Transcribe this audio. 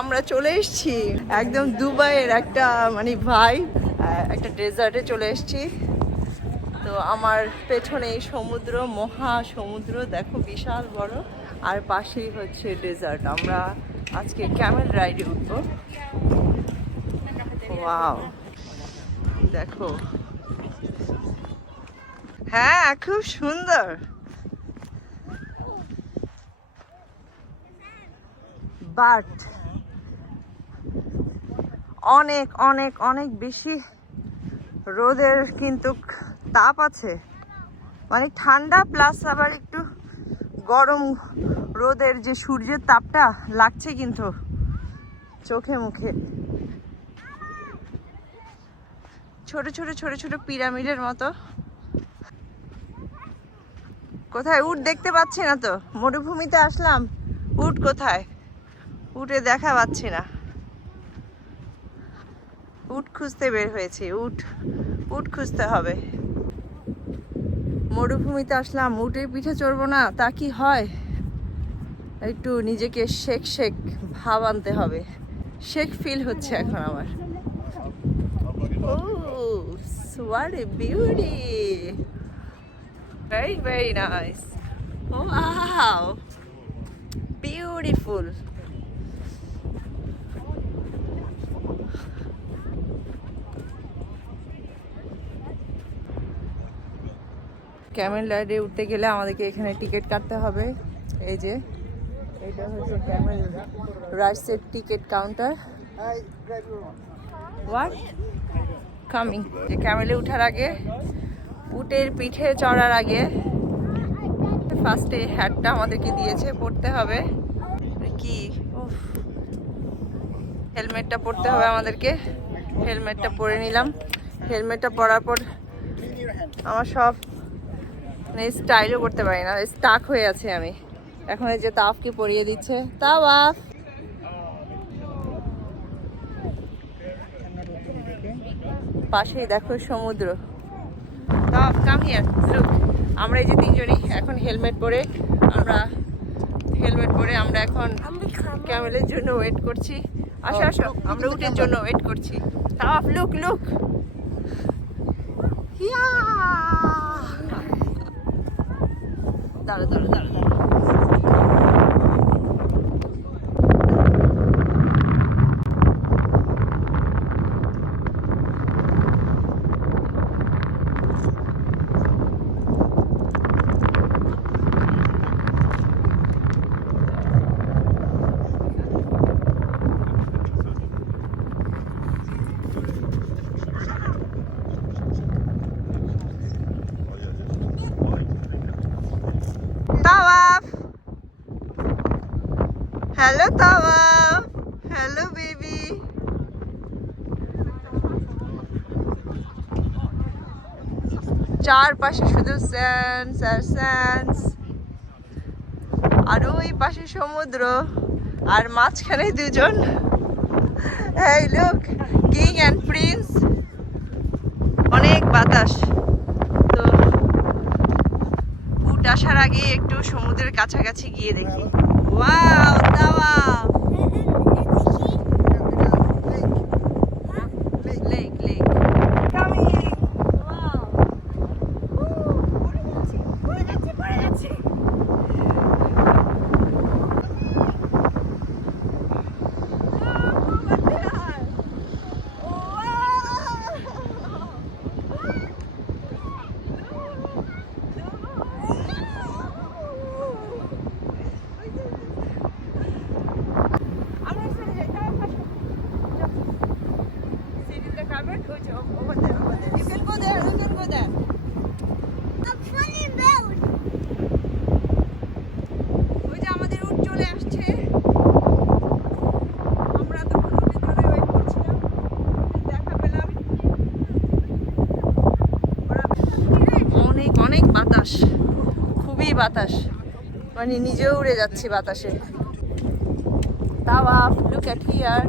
আমরা চলে এসেছি। একদম দুবাইয়ের একটা মানে ভাই একটা ডেজার্টে চলে এসেছি। তো আমার পেছনে সমুদ্র, মহা সমুদ্র, দেখো বিশাল বড়। আর পাশেই হচ্ছে ডেজার্ট। আমরা আজকে ক্যামেল রাইডে উঠবো। ওয়াও দেখো। হ্যাঁ খুব সুন্দর। বাট অনেক অনেক অনেক বেশি রোদের কিন্তু তাপ আছে। মানে ঠান্ডা প্লাস আবার একটু গরম রোদের যে সূর্যের তাপটা লাগছে কিন্তু চোখে মুখে। ছোট ছোট ছোট ছোট পিরামিডের মতো। কোথায় উট দেখতে পাচ্ছি না তো? মরুভূমিতে আসলাম, উট কোথায়? উটে দেখা পাচ্ছি না। উট খুঁজতে বের হয়েছে, উট উট খুঁজতে হবে। মরুভূমিতে আসলাম, উটের পিঠে চড়বো না, তা কি হয়? একটু নিজেকে শেক শেক ভাব আনতে হবে। শেক ফিল হচ্ছে এখন আমার। What. ক্যামেল রাইডে উঠতে গেলে আমাদেরকে এখানে টিকিট কাটতে হবে। এই যে, এটা হচ্ছে ক্যামেল রাইডসের টিকিট কাউন্টার। কামিং যে ক্যামেলে উঠার আগে উটের পিঠে চড়ার আগে ফার্স্টে হ্যাটটা আমাদেরকে দিয়েছে, পড়তে হবে। কি। হেলমেটটা পরতে হবে আমাদেরকে। হেলমেটটা পরে নিলাম। হেলমেটটা পরার পর আমার সব মানে স্টাইলও করতে পারি না স্টাক হয়ে আছে আমি। এখন এই যে তাফকে পরিয়ে দিচ্ছে? তাওয়াফ! পাশেই দেখো সমুদ্র। তাওয়াফ কাম হিয়ার লুক আমরা এই যে তিনজনই এখন হেলমেট পরে আমরা হেলমেট পরে আমরা এখন ক্যামেলের জন্য ওয়েট করছি। আসো আসো আমরা উটের জন্য ওয়েট করছি। তাফ look look 到了到了到了到了。Tawaf. Hello, Tawaf. Hello, baby. চারপাশে শুধু স্যান্স আর স্যান্স আর ওই পাশে সমুদ্র আর মাঝখানে দুজন এই লুক কিং অ্যান্ড প্রিন্স অনেক বাতাস তো উট আসার আগে একটু সমুদ্রের কাছাকাছি গিয়ে দেখি। ওয়াও তাওয়া Over there, over there. You can go there, you can go there. ওই যে আমাদের উট চলে আসছে আমরা তখন উটের জন্য ওয়েট করছিলাম দেখা পেলাম অনেক অনেক বাতাস খুবই বাতাস মানে নিজেও উড়ে যাচ্ছি বাতাসে তাওয়া লুক অ্যাট হিয়ার